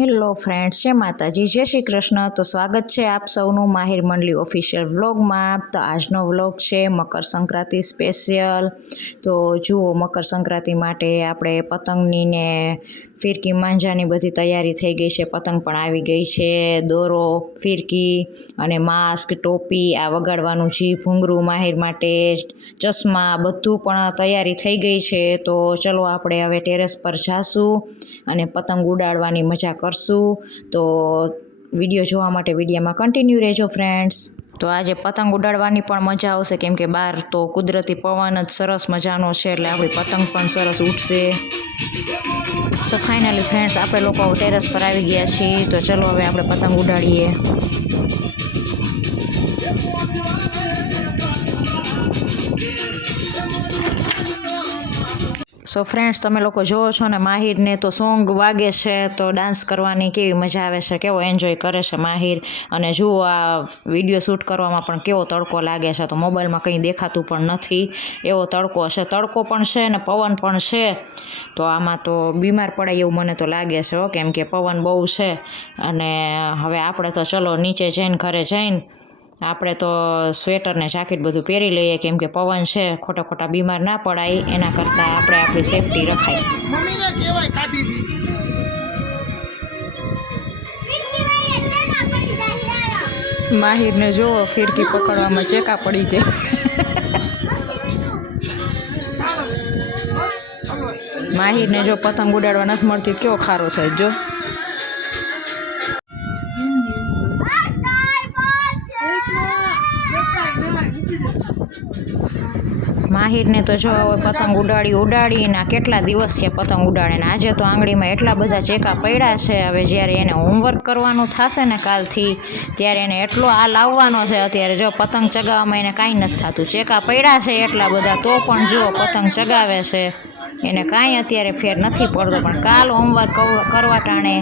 Hello friends, જય માતાજી, જય શ્રી કૃષ્ણ. તો સ્વાગત છે આપ સૌનું માહિર મંડલી ઓફિશિયલ વ્લોગમાં. તો આજનો વ્લોગ છે મકર સંક્રાંતિ સ્પેશિયલ. તો જુઓ, મકર સંક્રાંતિ માટે આપણે પતંગની ને ફિરકી, માંજાની બધી તૈયારી થઈ ગઈ છે. પતંગ પણ આવી ગઈ છે. દોરો, ફિરકી અને માસ્ક, ટોપી, આ વગાડવાનું જી ભૂંગરું માહિર માટે ચશ્મા બધું પણ તૈયારી થઈ ગઈ છે. તો ચલો આપણે હવે ટેરેસ પર જાશું અને પતંગ ઉડાડવાની મજા કરશું. તો વીડિયો જોવા માટે વિડીયોમાં કન્ટિન્યુ રહેજો ફ્રેન્ડ્સ તો આજે પતંગ ઉડાડવાની પણ મજા આવશે, કેમ કે બહાર તો કુદરતી પવન જ સરસ મજાનો છે, એટલે આપણી પતંગ પણ સરસ ઉઠશે સો ફાઇનલી ફ્રેન્ડ્સ આપણે લોકો ટેરેસ પર આવી ગયા છીએ. તો ચલો, હવે આપણે પતંગ ઉડાડીએ. સો ફ્રેન્ડ્સ તમે લોકો જોવો છો ને માહિરને તો સોંગ વાગે છે, તો ડાન્સ કરવાની કેવી મજા આવે છે, કેવો એન્જોય કરે છે માહિર? અને જુઓ આ વીડિયો શૂટ કરવામાં પણ કેવો તડકો લાગે છે, તો મોબાઈલમાં કંઈ દેખાતું પણ નથી. એવો તડકો છે તડકો પણ છે ને પવન પણ છે. તો આમાં તો બીમાર પડાય એવું મને તો લાગે છે કેમ કે પવન બહુ છે. અને હવે આપણે તો ચલો નીચે જઈને ઘરે જઈને આપણે તો સ્વેટર ને જાકેટ બધું પહેરી લઈએ કેમ કે પવન છે ખોટા ખોટા બીમાર ના પડાય એના કરતાં આપણે આપણી સેફટી રખાય. મમ્મીને કહેવાય કાઢી દી. માહિરને જુઓ ફિરકી પકડવામાં ચેકા પડી જાય. માહિરને જો પતંગ ઉડાડવા નથી મળતી તો કેવો ખારો થાય જો. માહિરને તો જો પતંગ ઉડાડી ઉડાડીને કેટલા દિવસ છે પતંગ ઉડાડે ને આજે તો આંગળીમાં એટલા બધા ચેકા પડ્યા છે. હવે જ્યારે એને હોમવર્ક કરવાનું થશે ને કાલથી, ત્યારે એને એટલો આ લાવવાનો છે અત્યારે. જો પતંગ ચગાવવામાં એને કાંઈ નથી થતું. ચેકા પડ્યા છે એટલા બધા, તો પણ જુઓ પતંગ ચગાવે છે. એને કાંઈ અત્યારે ફેર નથી પડતો, પણ કાલ હોમવર્ક કરવા ટાણે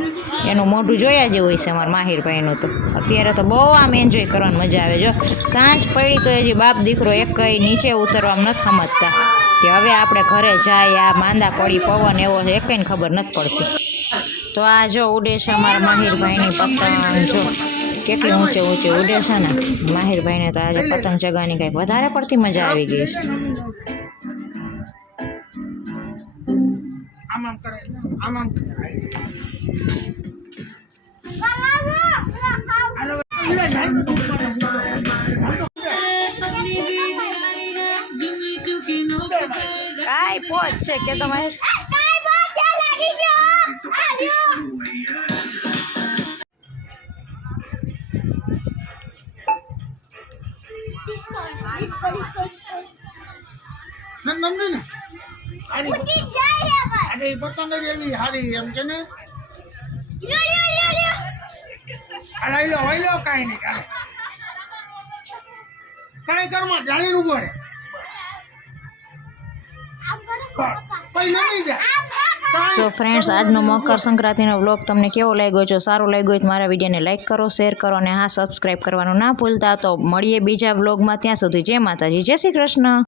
એનું મોઢું જોયા જેવું હોય છે અમારા માહિરભાઈનું તો. અત્યારે તો બહુ આમ એન્જોય કરવાની મજા આવે જો. સાંજ પડી તો હજી બાપ દીકરો એક નીચે ઉતરવામાં નથી સમજતા કે હવે આપણે ઘરે જાય, આ માંદા પડી, પવન એવો છે એકઈને ખબર નથી પડતી. તો આ જો ઉડે છે અમારા માહિરભાઈની પતંગ જો. કેટલી ઊંચે ઊંચે ઉડે છે ને. માહિરભાઈને તો આજે પતંગ ચગાવવાની કંઈક વધારે પડતી મજા આવી ગઈ છે. આમ આમ કરે આમ આમ જાય. કાંઈ પોચ છે કે તમારે ન નમની ને હારી અરે એ પતંગ જ એવી હારી એમ કે ને? લઈ લો લઈ લો કાંઈ નહીં કાંઈ કઈ કરમાં જાણીને નું જાય. સો ફ્રેન્ડ્સ આજનો મકર સંક્રાંતિનો વ્લોગ તમને કેવો લાગ્યો? છે સારો લાગ્યો હોય તો મારા વિડીયોને લાઇક કરો શેર કરો અને હા સબસ્ક્રાઈબ કરવાનું ના ભૂલતા. તો મળીએ બીજા વ્લોગમાં ત્યાં સુધી. જય માતાજી જય શ્રી કૃષ્ણ.